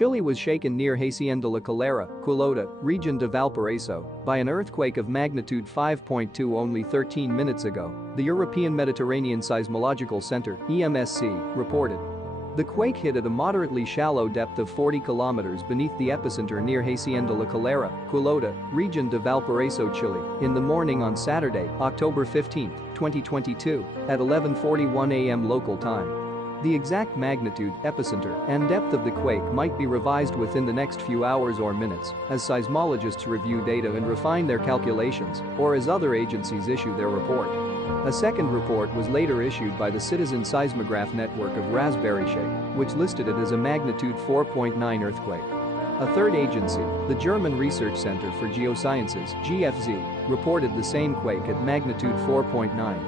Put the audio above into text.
Chile was shaken near Hacienda La Calera, Quillota, region de Valparaiso, by an earthquake of magnitude 5.2 only 13 minutes ago, the European Mediterranean Seismological Center (EMSC) reported. The quake hit at a moderately shallow depth of 40 kilometers beneath the epicenter near Hacienda La Calera, Quillota, region de Valparaiso, Chile, in the morning on Saturday, October 15, 2022, at 11:41 a.m. local time. The exact magnitude, epicenter, and depth of the quake might be revised within the next few hours or minutes as seismologists review data and refine their calculations, or as other agencies issue their report. A second report was later issued by the citizen-seismograph network of RaspberryShake, which listed it as a magnitude 4.9 earthquake. A third agency, the German Research Center for Geosciences (GFZ), reported the same quake at magnitude 4.9.